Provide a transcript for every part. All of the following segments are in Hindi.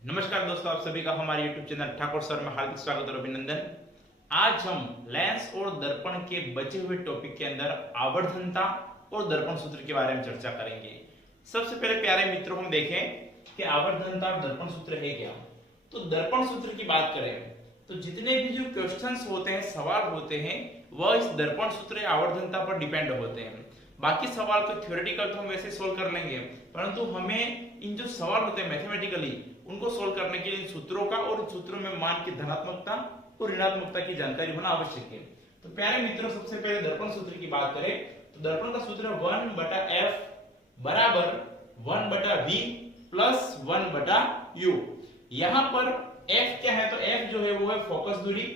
नमस्कार दोस्तों, आप सभी का हमारे YouTube चैनल ठाकुर सर में हार्दिक स्वागत और अभिनंदन। आज हम लेंस और दर्पण के बचे हुए टॉपिक के अंदर आवर्धनता और दर्पण सूत्र के बारे में चर्चा करेंगे। सबसे पहले प्यारे मित्रों हम देखें कि आवर्धनता और दर्पण सूत्र है क्या। तो दर्पण सूत्र की बात करें तो जितने भी जो क्वेश्चंस होते हैं, सवाल होते हैं, वह इस दर्पण सूत्र या आवर्धनता पर डिपेंड होते हैं। बाकी सवाल को थ्योरेटिकल तो हम वैसे सोल्व कर लेंगे, परंतु हमें इन जो सवाल होते हैं मैथमेटिकली उनको सोल्व करने के लिए सूत्रों का और सूत्रों में मान की धनात्मकता और ऋणात्मकता की जानकारी होना आवश्यक है। तो प्यारे मित्रों, सबसे पहले दर्पण सूत्र की बात करें तो दर्पण का सूत्र 1/f बराबर 1/v प्लस 1/u। यहाँ पर f क्या है, तो f जो है वो है फोकस दूरी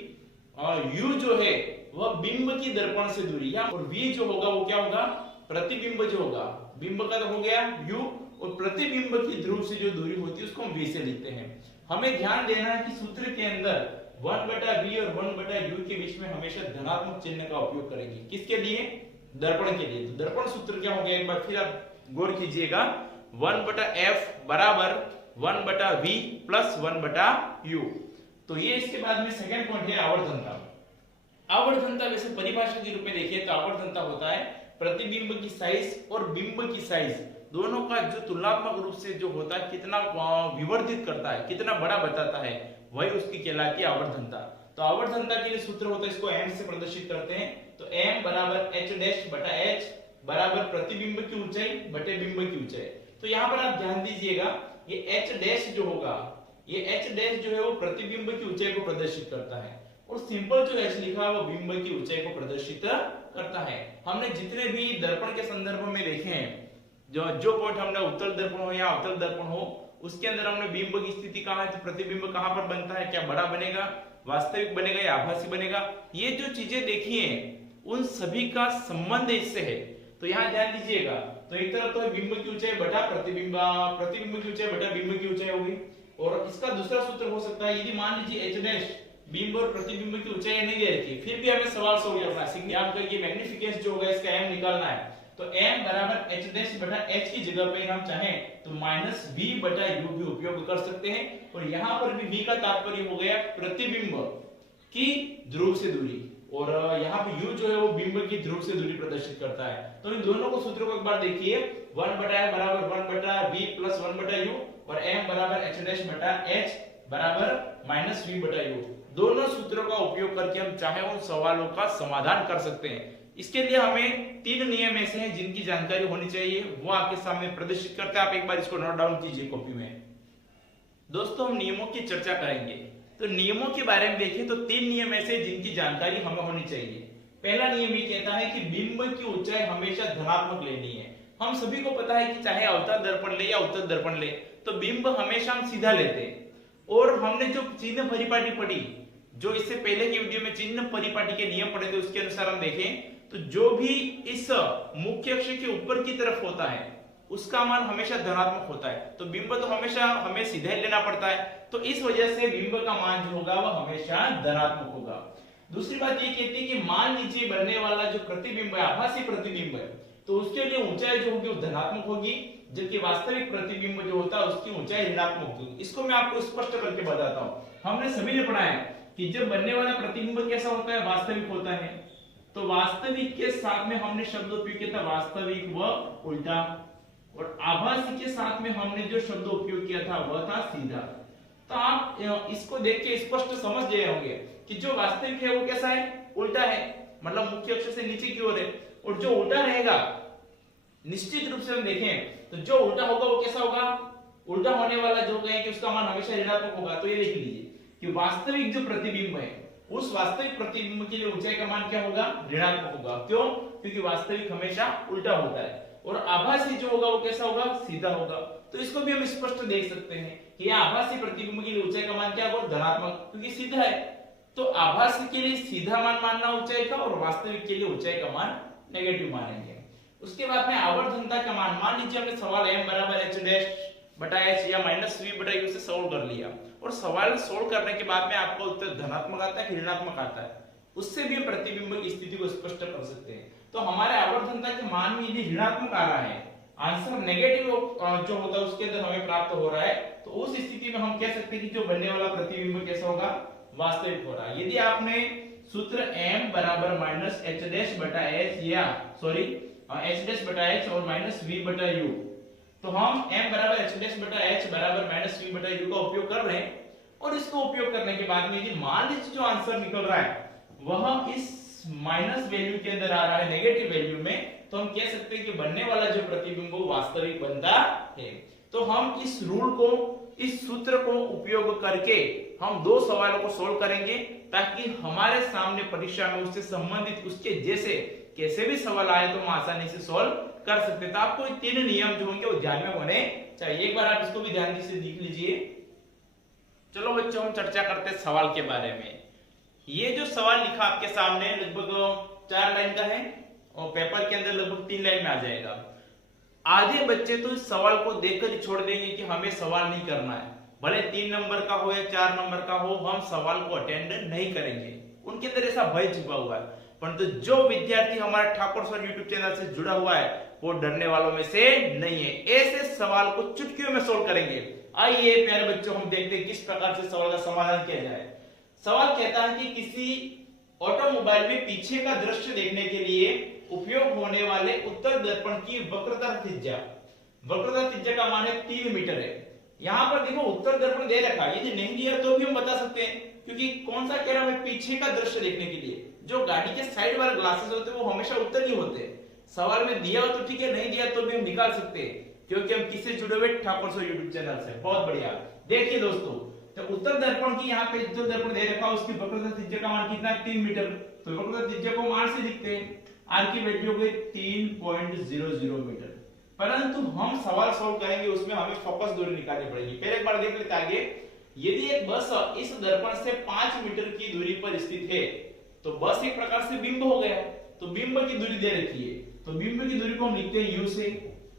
और u जो है वह बिंब की दर्पण से दूरी, और v जो होगा वो क्या होगा, प्रतिबिंब जो होगा। बिंब का तो हो गया u और प्रतिबिंब की ध्रुव से जो दूरी होती है उसको हम v से लिखते हैं। हमें ध्यान देना है कि सूत्र के अंदर 1/v और 1/u के बीच में हमेशा धनात्मक चिन्ह का उपयोग करेंगे। किसके लिए? दर्पण के लिए। तो दर्पण सूत्र क्या हो गया, एक बार फिर आप गौर कीजिएगा। 1/f बराबर 1/v प्लस 1/u। तो ये इसके बाद में सेकंड पॉइंट है आवर्धनता। आवर्धनता वैसे परिभाषा के रूप में देखिए तो आवर्धनता होता है प्रतिबिंब की साइज और बिंब की साइज दोनों का जो तुलनात्मक रूप से जो होता है, कितना विवर्धित करता है, कितना बड़ा बताता है, वही उसकी कहलाती है आवर्धनता। तो आवर्धनता के लिए सूत्र होता है, इसको m से प्रदर्शित करते हैं। तो m बराबर h डैश बटा h बराबर प्रतिबिंब की ऊंचाई बटे बिंब की ऊंचाई। तो यहाँ पर आप ध्यान दीजिएगा, ये h डैश जो होगा, ये h डैश जो है वो प्रतिबिंब की ऊंचाई को प्रदर्शित करता है, और सिंपल जो h लिखा है वो बिंब की ऊंचाई को प्रदर्शित करता है। हमने जितने भी दर्पण के संदर्भ में देखे हैं, जो पॉइंट हमने उत्तल दर्पण हो या अवतल दर्पण हो, उसके अंदर हमने बिंब की स्थिति कहाँ है, तो प्रतिबिंब कहाँ पर बनता है, क्या बड़ा बनेगा, वास्तविक बनेगा या आभासी बनेगा, ये जो चीजें देखी हैं उन सभी का संबंध इससे है। तो यहाँ ध्यान दीजिएगा, तो एक तरफ तो है बिंब की ऊंचाई बटा प्रतिबिंब, प्रतिबिंब की ऊंचाई बटा बिंब की ऊंचाई होगी। और इसका दूसरा सूत्र हो सकता है, यदि मान लीजिए h डैश बिंब और प्रतिबिंब की ऊंचाई नहीं दे रखी, फिर भी हमें सवाल सोल्व करना है, सिग्निफिकेंस की मैग्निफिकेंस जो होगा इसका m निकालना है। तो m बराबर h डैश बटा h की जगह पे हम चाहें तो -v बटा u भी उपयोग कर सकते हैं। और यहाँ पर भी v का तात्पर्य हो गया प्रतिबिंब की ध्रुव से दूरी, और यहाँ पे u जो है वो बिंब की ध्रुव से दूरी प्रदर्शित करता है। तो इन दोनों को सूत्रों को एक बार देखिए, 1/f बराबर 1/v प्लस 1/u और m बराबर h डैश बटा h बराबर -v बटा u। दोनों सूत्रों का उपयोग करके हम चाहे उन सवालों का समाधान कर सकते हैं। इसके लिए हमें तीन नियम ऐसे हैं जिनकी जानकारी होनी चाहिए, वो आपके सामने प्रदर्शित करते हैं। आप एक बार इसको नोट डाउन कीजिए कॉपी में। दोस्तों, हम नियमों की चर्चा करेंगे, तो नियमों के बारे में देखें तो तीन नियम ऐसे जिनकी जानकारी हमें होनी चाहिए। पहला नियम ये कहता है कि बिंब की ऊंचाई हमेशा धनात्मक लेनी है। हम सभी को पता है कि चाहे अवतल दर्पण ले या उत्तल दर्पण ले, तो बिंब हमेशा हम सीधा लेते हैं। और हमने जो चिन्ह परिपाटी पढ़ी, जो इससे पहले की वीडियो में चिन्ह परिपाटी के नियम पढ़े थे, उसके अनुसार हम देखें तो जो भी इस मुख्य अक्ष के ऊपर की तरफ होता है उसका मान हमेशा धनात्मक होता है। तो बिंब तो हमेशा हमें सीधा ही लेना पड़ता है, तो इस वजह से बिंब का मान जो होगा वह हमेशा धनात्मक होगा। दूसरी बात ये कहती है कि मान लीजिए बनने वाला जो प्रतिबिंब है, आभासी प्रतिबिंब है, तो उसके लिए ऊंचाई जो होगी वो धनात्मक होगी, जबकि वास्तविक प्रतिबिंब जो होता है उसकी ऊंचाई ऋणात्मक होगी। इसको मैं आपको स्पष्ट करके बताता हूँ। हमने सभी ने पढ़ा है कि जब बनने वाला प्रतिबिंब कैसा होता है, वास्तविक होता है। तो वास्तविक के साथ में हमने शब्द उपयोग किया था वास्तविक व उल्टा, और आभासी के साथ में हमने जो शब्द उपयोग किया था वह था सीधा। तो आप इसको देख के स्पष्ट समझ गए होंगे कि जो वास्तविक है वो कैसा है, उल्टा है, मतलब मुख्य अक्ष से नीचे की ओर है। और जो उल्टा रहेगा, निश्चित रूप से हम देखें तो जो उल्टा होगा वो कैसा होगा, उल्टा होने वाला जो कहें कि उसका मान हमेशा ऋणात्मक होगा। तो ये लिख लीजिए कि वास्तविक जो प्रतिबिंब है उस वास्तविक प्रतिबिंब के लिए ऊंचाई का मान क्या होगा, ऋणात्मक होगा। क्यों? क्योंकि वास्तविक हमेशा उल्टा होता है, और आभासी जो होगा वो कैसा होगा, सीधा होगा। तो इसको भी हम स्पष्ट देख सकते हैं कि यह आभासी प्रतिबिंब के लिए ऊंचाई का मान क्या होगा, धनात्मक, क्योंकि सीधा है। तो आभासी के लिए सीधा मान मानना ऊंचाई का, और वास्तविक के लिए ऊंचाई का मान नेगेटिव मानेंगे। उसके बाद में आवर्धनता का मान लीजिए हमने सवाल m बराबर h डैश बटा h या -v बटा u से सॉल्व कर लिया, और सवाल सोल्व करने के बाद में आपका उत्तर धनात्मक आता है कि ऋणात्मक आता है, उससे भी हम प्रतिबिंब की स्थिति को स्पष्ट कर सकते हैं। तो हमारे आवर्धनता के मान में यदि ऋणात्मक आ रहा है आंसर नेगेटिव जो होता है उसके अंदर हमें प्राप्त हो रहा है, तो उस स्थिति में हम कह सकते हैं कि जो बनने वाला प्रतिबिंब कैसा होगा, वास्तविक हो रहा है। यदि आपने सूत्र m बराबर माइनस h डैश बटा h या सॉरी h डैश बटा h और माइनस v बटा u, तो हम m बराबर h डैश बटा h बराबर माइनस v बटा u का उपयोग कर रहे हैं, और इसको उपयोग करने के बाद में यदि मान लीजिए जो आंसर निकल रहा है वह इस माइनस वैल्यू के अंदर आ रहा है, नेगेटिव वैल्यू में, तो हम कह सकते हैं कि बनने वाला जो प्रतिबिंब वास्तविक बनता है। तो हम इस रूल को, इस सूत्र को उपयोग करके हम दो सवालों को सोल्व करेंगे, ताकि हमारे सामने परीक्षा में उससे संबंधित उसके जैसे कैसे भी सवाल आए तो हम आसानी से सोल्व कर सकते हैं। तो आपको ये तीन नियम जो होंगे वो ध्यान में होने चाहिए। एक बार आप इसको भी ध्यान से देख लीजिए। चलो बच्चों, हम चर्चा करते हैं सवाल के बारे में। ये जो सवाल लिखा आपके सामने लगभग 4 लाइन का है और पेपर के अंदर लगभग 3 लाइन में आ जाएगा। आधे बच्चे तो इस सवाल को देखकर ही छोड़ देंगे कि हमें सवाल नहीं करना है, भले 3 नंबर का हो या 4 नंबर का हो, हम सवाल को अटेंड नहीं करेंगे। उनके अंदर ऐसा भय छिपा हुआ है। परंतु जो विद्यार्थी हमारा ठाकुर सर यूट्यूब चैनल से जुड़ा हुआ है वो डरने वालों में से नहीं है। ऐसे सवाल को चुटकियों में सोल्व करेंगे। आइए प्यारे बच्चों, हम देखते हैं किस प्रकार से सवाल का समाधान किया जाए। सवाल कहता है कि किसी ऑटोमोबाइल में पीछे का दृश्य देखने के लिए उपयोग होने वाले उत्तर दर्पण की वक्रता त्रिज्या, वक्रता त्रिज्या का मान है 3 मीटर है। यहाँ पर देखो उत्तर दर्पण दे रखा है, यदि नहीं दिया तो भी हम बता सकते हैं, क्योंकि कौन सा कह रहा है पीछे का दृश्य देखने के लिए। जो गाड़ी के साइड वाले ग्लासेस होते हैं वो हमेशा उत्तर ही होते हैं। सवाल में दिया हो तो ठीक है, नहीं दिया तो भी हम निकाल सकते हैं, क्योंकि हम किससे जुड़े हुए, ठाकुर सर यूट्यूब चैनल से। बहुत बढ़िया। देखिए दोस्तों, तो उत्तर दर्पण की यहाँ पे उत्तर दर्पण दे रखा है, उसकी वक्रता त्रिज्या का मान कितना है, 3 मीटर। तो वक्रता त्रिज्या को मान से लिखते हैं, r की वैल्यू हो गई 3.00 मीटर। परंतु हम सवाल सॉल्व करेंगे उसमें हमें फोकस दूरी निकालनी पड़ेगी। पहले एक बार देख लेते आगे। यदि एक बस इस दर्पण से 5 मीटर की दूरी पर स्थित है तो बस एक प्रकार से बिंब हो गया। तो बिंब की दूरी दे रखी है, तो बिंब की दूरी को हम लिखते हैं u से,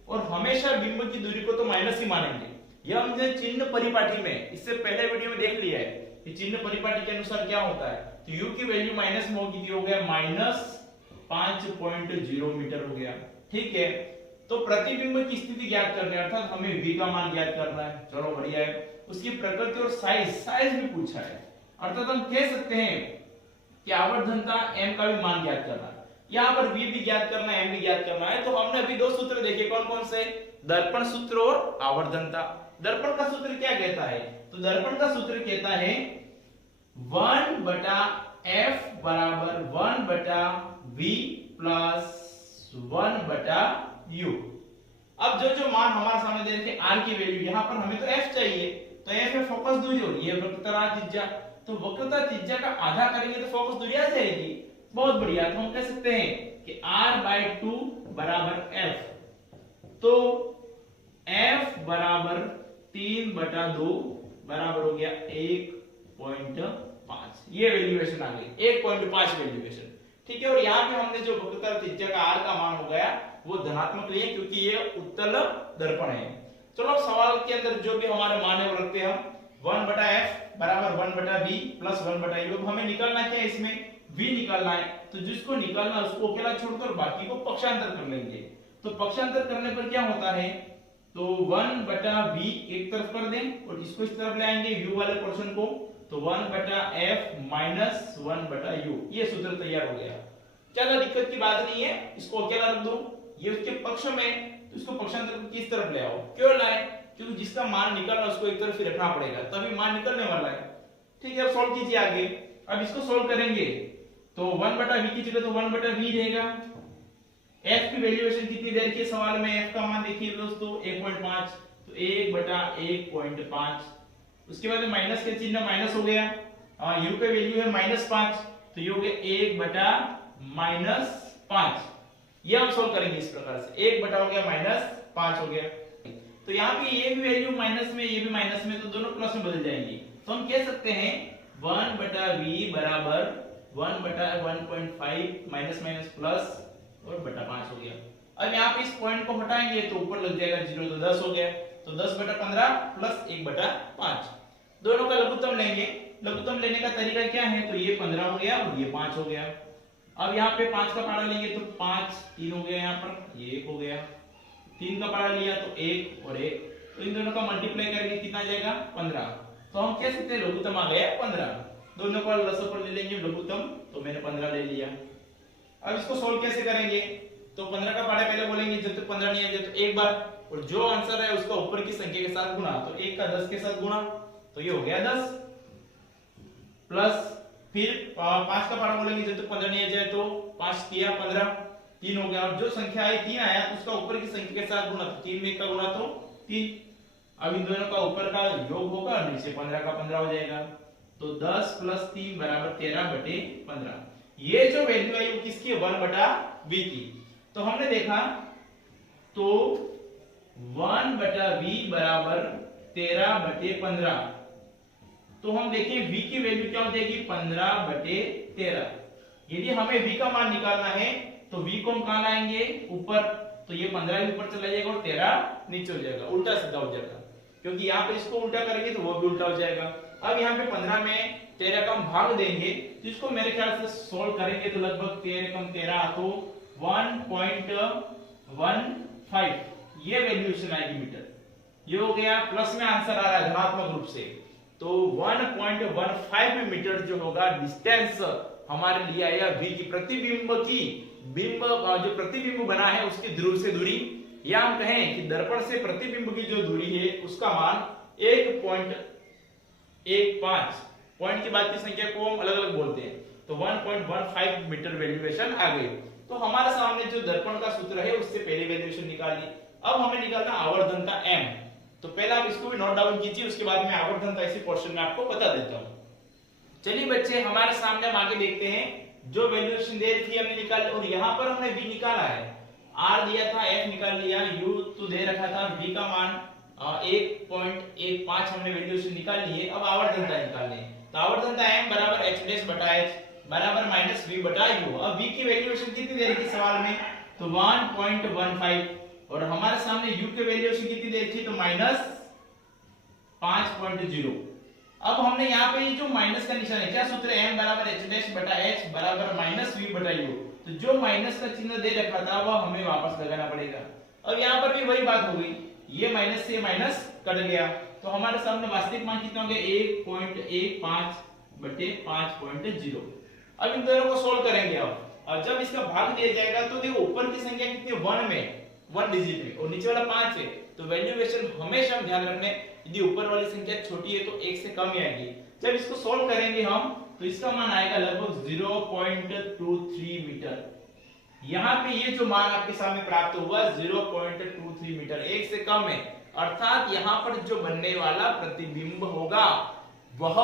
और हमेशा बिंब की दूरी को तो माइनस ही मानेंगे। यह हमने चिन्ह परिपाटी में इससे पहले वीडियो में देख लिया है कि चिन्ह परिपाटी के अनुसार क्या होता है। तो u की वैल्यू माइनस में होगी, हो गया माइनस 5.0 मीटर हो गया। ठीक है, तो प्रतिबिंब की स्थिति ज्ञात करनी है, अर्थात हमें v का मान ज्ञात करना है। चलो बढ़िया है। उसकी प्रकृति और साइज भी पूछा है, अर्थात हम कह सकते हैं कि आवर्धनता m का भी मान ज्ञात करना है। यहाँ पर v भी ज्ञात करना है, m भी ज्ञात करना है। तो हमने अभी दो सूत्र देखे, कौन कौन से, दर्पण सूत्र और आवर्धनता। दर्पण का सूत्र क्या कहता है, तो दर्पण का सूत्र कहता है 1/f बराबर 1/v प्लस 1/u। अब जो मान हमारे सामने दे रखे r की वैल्यू, यहाँ पर हमें तो f चाहिए, तो f है फोकस दूरी और ये वक्रता त्रिज्या। तो वक्रता त्रिज्या का आधा करेंगे तो फोकस दूरी आ जाएगी। बहुत बढ़िया। तो हम कह सकते हैं कि r/2 बराबर f। तो f बराबर 3/2 बराबर हो गया 1.5। ये वैल्यूएशन आ गई, 1.5 वैल्यूएशन। ठीक है, और यहाँ पे हमने जो वक्रता त्रिज्या का r का मान हो गया वो धनात्मक लिए, क्योंकि ये उत्तल दर्पण है। चलो सवाल के अंदर जो भी हमारे मान है वो रखते हैं हम। 1/f बराबर 1/v प्लस 1/u। हमें निकालना क्या है, इसमें v निकालना है। तो जिसको निकालना है उसको अकेला छोड़कर बाकी को पक्षांतर कर लेंगे। तो पक्षांतर करने पर क्या होता है, तो 1/v एक तरफ कर दें और इसको इस तरफ ले आएंगे u वाले पोर्शन को, तो 1/f माइनस 1/u। ये सूत्र तैयार हो गया। ज्यादा दिक्कत की बात नहीं है, इसको अकेला रख दो। ये उसके पक्ष में, तो इसको पक्षांतर किस तरफ ले आओ, क्यों लाए, क्योंकि जिसका मान निकलना उसको एक तरफ ही रखना पड़ेगा, तभी मान निकलने वाला है। ठीक है, अब सॉल्व कीजिए आगे। अब इसको सॉल्व करेंगे तो 1/v की जगह तो 1/v रहेगा। f की वैल्यूएशन कितनी दे रखी है सवाल में, f का मान देखिए दोस्तों 1.5, तो 1/1.5। उसके बाद माइनस के चिन्ह माइनस हो गया, u का वैल्यू है -5, तो ये हो गया 1/-5। ये हम सोल्व करेंगे इस प्रकार से, 1 हो गया -5 हो गया। तो यहाँ पे ये भी वैल्यू माइनस में, ये भी माइनस में, तो दोनों प्लस में बदल जाएंगी। तो हम कह सकते हैं 1/v बराबर 1/1.5 माइनस माइनस प्लस और बटा 5 हो गया। अब यहाँ पे इस पॉइंट को हटाएंगे तो ऊपर लग जाएगा 0, तो 10 हो गया। तो 10/15 प्लस 1/5, दोनों का लघुत्तम लेंगे। लघुत्तम लेने का तरीका क्या है, तो ये 15 हो गया और ये 5 हो गया। अब यहाँ पे 5 का पारा लेंगे तो 5 3 हो गया, यहाँ पर ये 1 हो गया। 3 का पारा लिया तो 1 और 1, तो इन दोनों का मल्टीप्लाई करेंगे कितना आ जाएगा 15। तो हम कह सकते हैं लघुत्तम आ गया 15। दोनों का लसअप ले लेंगे लघुत्तम, तो मैंने 15 ले लिया। अब इसको सोल्व कैसे करेंगे, तो 15 का पारा पहले बोलेंगे, जब तक 15 नहीं आ जाए तो एक बार, और जो आंसर है उसका ऊपर की संख्या के साथ गुणा, तो 1 का 10 के साथ गुणा, तो ये हो गया 10 प्लस फिर 5 का पारा बोलेंगे, जब तक 15 नहीं आ जाए तो 5 किया 15, 3 हो गया, और जो संख्या आई 3 आया तो उसका ऊपर की संख्या के साथ गुणा, तो 3 में 1 का गुणा तो 3। अब इन दोनों का ऊपर का योग होगा, नीचे 15 का 15 हो जाएगा, तो 10 प्लस 3 बराबर 13/15। ये जो वैल्यू आई वो किसकी है 1/v की। तो हमने देखा तो 1/v बराबर 13/15। तो हम देखें v की वैल्यू क्या हो जाएगी 15/13। यदि हमें v का मान निकालना है तो v को हम कहां लाएंगे ऊपर, तो ये 15 भी ऊपर चला जाएगा और 13 नीचे हो जाएगा, उल्टा सीधा हो जाएगा, क्योंकि यहाँ पे इसको उल्टा करेंगे तो वो भी उल्टा हो जाएगा। अब यहाँ पे 15 में 13 का हम भाग देंगे, तो इसको मेरे ख्याल से सोल्व करेंगे तो लगभग 13 कम 13 तो 1.15 ये वैल्यूएशन आएगी मीटर। ये हो गया, प्लस में आंसर आ रहा है धनात्मक रूप से, तो 1.15 मीटर जो होगा डिस्टेंस हमारे लिए आया v की प्रतिबिंब की बिंब जो प्रतिबिंब बना है उसकी ध्रुव से दूरी, या हम कहें कि दर्पण से प्रतिबिंब की जो दूरी है उसका मान 1.15, पॉइंट के बाद की संख्या को हम अलग अलग बोलते हैं, तो 1.15 मीटर वैल्यूएशन आ गई। तो हमारे सामने जो दर्पण का सूत्र है उससे पहले वैल्यूएशन निकाली। अब हमें निकालना आवर्धनता m, तो पहले आप इसको भी नोट डाउन कीजिए, उसके बाद मैं आवर्धनता इसी पोर्शन में आपको बता देता हूं। चलिए बच्चे, हमारे सामने हम आगे देखते हैं, जो वैल्यूएशन दे रही थी हमने निकाली, और यहां पर हमने v निकाला है, r दिया था, f निकाल लिया, u तो दे रखा था, v का मान 1.15 हमने वैल्यूएशन निकाल ली है। अब आवर्धनता निकालनी है, तो आवर्धनता m बराबर h डैश बटा h बराबर माइनस v बटा u। अब v की वैल्यूएशन कितनी दे रही थी सवाल में, तो 1.15, और हमारे सामने u की वैल्यूएशन कितनी दे रही थी, तो माइनस 5.0। अब हमने यहाँ पे जो माइनस का निशान है, क्या सूत्र है, m बराबर h डैश बटा h बराबर माइनस v बटा u, तो जो माइनस का चिन्ह दे रखा था वह हमें वापस लगाना पड़ेगा। अब यहाँ पर भी वही बात हो गई, ये माइनस से माइनस कट गया, तो हमारे सामने वास्तविक मान कितना हो गया 1.15/5.0। अब इन दोनों को सोल्व करेंगे। अब जब इसका भाग दिया जाएगा तो देखो ऊपर की संख्या कितनी 1 में, 1 डिजिट में, और नीचे वाला 5 है, तो वैल्यूएशन हमेशा हम ध्यान रखने, यदि ऊपर वाली संख्या छोटी है तो 1 से कम ही आएगी। जब इसको सोल्व करेंगे हम तो इसका मान आएगा लगभग 0.23 मीटर। यहाँ पे ये जो मान आपके सामने प्राप्त हुआ 0.23 मीटर, 1 से कम है, अर्थात यहाँ पर जो बनने वाला प्रतिबिंब होगा वह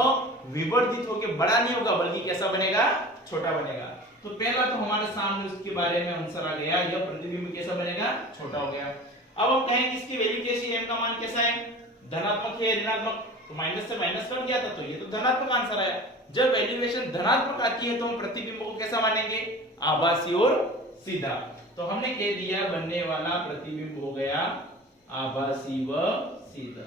विवर्धित होकर बड़ा नहीं होगा, बल्कि कैसा बनेगा, छोटा बनेगा। तो पहला तो हमारे सामने उसके बारे में आंसर आ गया, यह प्रतिबिंब कैसा बनेगा, छोटा हो गया। अब हम कहेंगे इसकी वैल्यू कैसी है, m का मान कैसा है, धनात्मक है ऋणात्मक, तो माइनस से माइनस कट गया था, तो ये तो धनात्मक आंसर आया। जब वैल्यूएशन धनात्मक आती है तो हम प्रतिबिंब को कैसा मानेंगे, आभासी और सीधा। तो हमने कह दिया बनने वाला प्रतिबिंब हो गया आभासी व सीधा।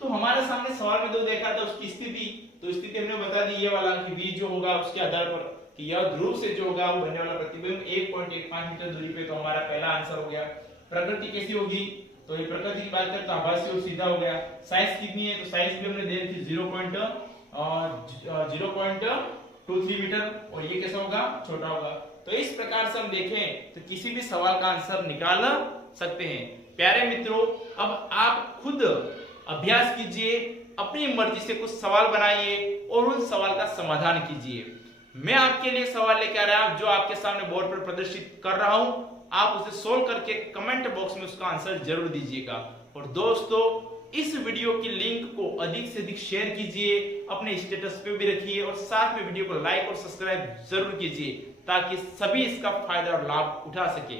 तो हमारे सामने सवाल में दो देखा था, उसकी स्थिति, तो स्थिति हमने बता दी ये वाला कि v जो होगा उसके आधार पर कि यह ध्रुव से जो होगा वो बनने वाला प्रतिबिंब 1.15 मीटर दूरी पे, तो हमारा पहला आंसर हो गया। प्रकृति कैसी होगी, तो ये प्रकृति की बात करते आभासी और सीधा हो गया। साइज कितनी है, तो साइज भी हमने दे दी 0.23 मीटर, और ये कैसा होगा, छोटा होगा। तो इस प्रकार से हम देखें तो किसी भी सवाल का आंसर निकाल सकते हैं। प्यारे मित्रों, अब आप खुद अभ्यास कीजिए, अपनी मर्जी से कुछ सवाल बनाइए और उन सवाल का समाधान कीजिए। मैं आपके लिए सवाल लेकर आ रहा हूं जो आपके सामने बोर्ड पर प्रदर्शित कर रहा हूं, आप उसे सोल्व करके कमेंट बॉक्स में उसका आंसर जरूर दीजिएगा। और दोस्तों, इस वीडियो की लिंक को अधिक से अधिक शेयर कीजिए, अपने स्टेटस पे भी रखिए, और साथ में वीडियो को लाइक और सब्सक्राइब जरूर कीजिए ताकि सभी इसका फायदा और लाभ उठा सके।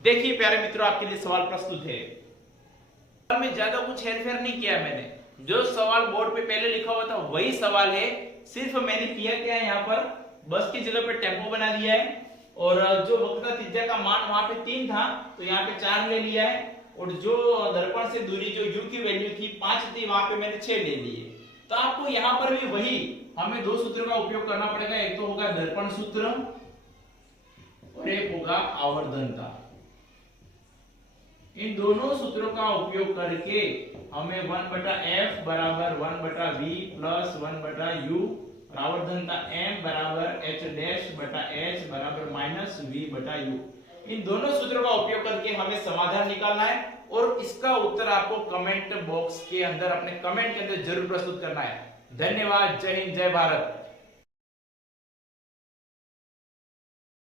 देखिए प्यारे मित्रों, आपके लिए सवाल प्रस्तुत है। में ज्यादा कुछ हेरफेर नहीं किया मैंने, जो सवाल बोर्ड पे पहले लिखा हुआ था वही सवाल है, सिर्फ मैंने किया क्या है, यहाँ पर बस की जगह पे टेम्पो बना दिया है, और जो वक्रता त्रिज्या का मान वहां पे 3 था तो यहाँ पे 4 ले लिया है, और जो दर्पण से दूरी जो u की वैल्यू थी 5 थी, वहां पे मैंने 6 ले लिए। तो आपको यहाँ पर भी वही हमें दो सूत्रों का उपयोग करना पड़ेगा, एक तो होगा दर्पण सूत्र और एक होगा आवर्धनता। इन दोनों सूत्रों का उपयोग करके हमें 1 बटा एफ बराबर 1 बटा वी प्लस 1 बटा यू और आवर्धनता m बराबर h डैश बटा h बराबर माइनस v बटा u, इन दोनों सूत्रों का उपयोग करके हमें समाधान निकालना है और इसका उत्तर आपको कमेंट बॉक्स के अंदर अपने कमेंट के अंदर जरूर प्रस्तुत करना है। धन्यवाद। जय हिंद, जय भारत।